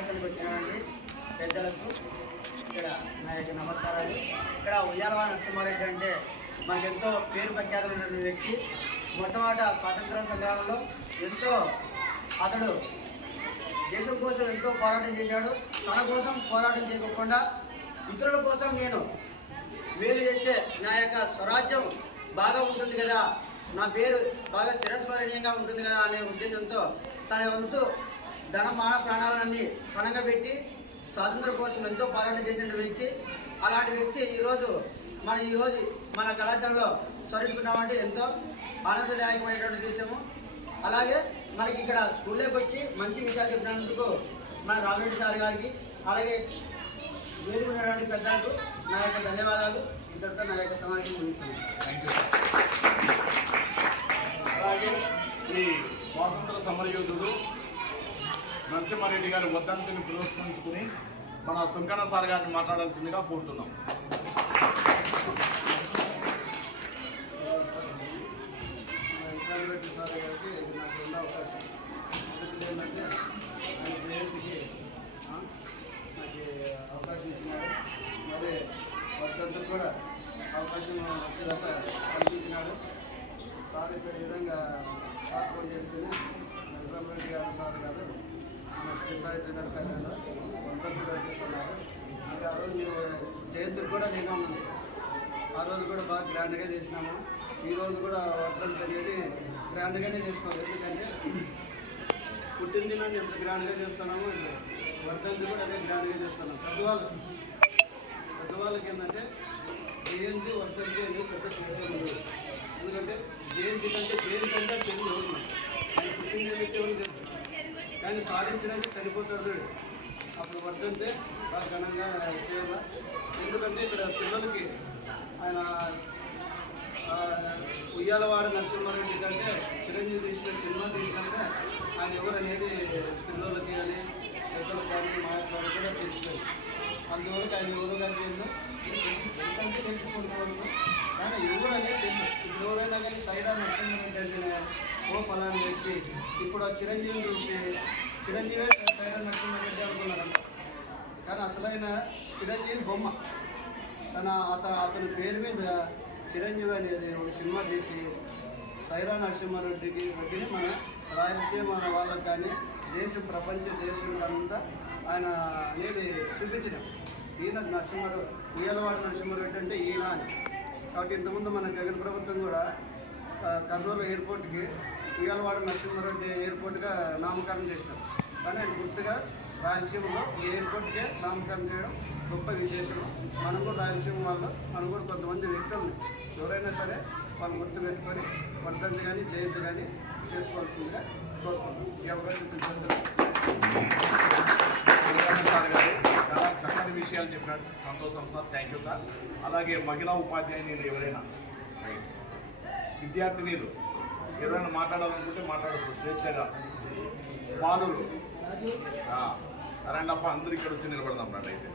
సమావేశానికి వచ్చినటువంటి పెద్దలకు ఇక్కడ నా యొక్క నమస్కారాలు. ఇక్కడ ఉయ్యాలవా నరసింహారెడ్డి అంటే మనకెంతో పేరు ప్రఖ్యాతులు ఉన్నటువంటి వ్యక్తి. మొట్టమొదట స్వాతంత్ర సంగ్రామంలో ఎంతో అతడు దేశం కోసం ఎంతో పోరాటం చేశాడు. తన కోసం పోరాటం చేయకుండా ఇతరుల కోసం నేను మేలు చేస్తే నా యొక్క స్వరాజ్యం బాగా ఉంటుంది కదా నా పేరు బాగా చిరస్మరణీయంగా ఉంటుంది కదా అనే ఉద్దేశంతో తన వంతు ధన మాన ప్రాణాలన్నీ పణంగా పెట్టి స్వాతంత్రం కోసం ఎంతో పోరాటం చేసిన వ్యక్తి. అలాంటి వ్యక్తి ఈరోజు మన ఈరోజు మన కళాశాలలో స్మరించుకున్నామంటే ఎంతో ఆనందదాయకమైనటువంటి విషయము అలాగే మనకి ఇక్కడ స్కూల్లోకి వచ్చి మంచి విషయాలు చెప్పినందుకు మన రామరెడ్డి సార్ గారికి అలాగే వేడుకున్నటువంటి పెద్దలకు నా యొక్క ధన్యవాదాలు. ఇంతటితో నా యొక్క సమావేశం ముగిస్తున్నాను. అలాగే ఈ స్వాతంత్ర సమరయోధుడు నరసింహారెడ్డి గారి వర్ధంతిని పురస్కరించుకుని మన సుంకన్న సార్ గారిని మాట్లాడాల్సిందిగా కోరుతున్నాం. రెడ్డి సార్ గారికి నాకు ఉన్న అవకాశం మొదటిది ఏంటంటే ఆయన జయంతికి నాకు అవకాశం ఇచ్చినాడు మరి వర్ధంతుకు కూడా అవకాశం వచ్చేదాకా కల్పించినాడు సార్ ఇప్పుడు ఈ విధంగా సాధన చేస్తేనే రెడ్డి గారు సార్ గారు మన స్పెషాలిటీ నడపడంలో వర్ధంతు జరిపిస్తున్నారు మరి ఆ రోజు జయంతికి కూడా నేను ఉన్నాను ఆ రోజు కూడా బాగా గ్రాండ్గా చేసినాము. ఈ రోజు కూడా వర్ధంతి అనేది గ్రాండ్గానే చేసుకోవాలి ఎందుకంటే పుట్టినదినాన్ని ఎంత గ్రాండ్గా చేస్తున్నామో. వర్ధంతి కూడా అదే గ్రాండ్గా చేస్తున్నాం. పెద్దవాళ్ళు పెద్దవాళ్ళకి ఏంటంటే జయంతి వర్ధంతి అనేది పెద్ద ఎందుకంటే జయంతి కంటే జయంతి అంటే పెళ్ళి ఎవరు ఆయన పుట్టినది ఎవరు చెప్తారు దాన్ని సాధించడానికి చనిపోతాడు అప్పుడు వర్ధంతే బాగా ఘనంగా సేవ ఎందుకంటే ఇక్కడ పిల్లలకి ఆయన ఉయ్యాలవాడ నరసింహారెడ్డి కంటే చిరంజీవి తీసిన సినిమా తీసినాక ఆయన ఎవరనేది పిల్లలకి అని పెద్దలకు కానీ మా వాళ్ళకి కూడా తెలుసుకోండి అందువరకు ఆయన ఎవరు కానీ ఏందో తెలిసి ఎంతంటే తెలుసుకుంటున్నాను. కానీ ఎవరు అనేది తెలియదు ఇప్పుడు ఎవరైనా కానీ సైరా నరసింహారెడ్డి అంటే ఓ ఫలాన్ని వ్యక్తి ఇప్పుడు ఆ చిరంజీవిని చూసి చిరంజీవి సైరా నరసింహారెడ్డి అనుకున్నారంట. కానీ అసలైన చిరంజీవి బొమ్మ. తన అత అతని పేరు మీద చిరంజీవి అనేది ఒక సినిమా తీసి సైరా నరసింహారెడ్డికి రెడ్డిని మన రాయలసీమ వాళ్ళకి కానీ దేశం ప్రపంచ దేశం అంతా ఆయన అనేది చూపించినాం. ఈయన నరసింహారెడ్డి ఈయలవాడు నరసింహారెడ్డి అంటే ఈయన అని. కాబట్టి ఇంతకుముందు మన జగన్ ప్రభుత్వం కూడా కర్నూలు ఎయిర్పోర్ట్కి ఈయలవాడ నరసింహారెడ్డి ఎయిర్పోర్ట్గా నామకరణం చేసినారు కానీ గుర్తుగా రాయలసీమలో ఈ ఎయిర్పోర్ట్కే నామకరణం చేయడం గొప్ప విశేషం. మనం కూడా రాయలసీమ వాళ్ళు. మనం కూడా కొంతమంది వ్యక్తులు ఎవరైనా సరే వాళ్ళు గుర్తు పెట్టుకొని వర్ధంతి కానీ జయంతి కానీ చేసుకోవాల్సిందిగా కోరుకుంటున్నాం. ఈ అవకాశం చాలా చక్కని విషయాలు చెప్పినాడు సంతోషం సార్. థ్యాంక్ యూ సార్ అలాగే మహిళా ఉపాధ్యాయులు ఎవరైనా? విద్యార్థినీలు. ఎవరైనా మాట్లాడాలనుకుంటే మాట్లాడచ్చు స్వేచ్ఛగా. బాలురు రండప్ప అందరూ ఇక్కడ వచ్చి నిలబడదాం రండి అయితే.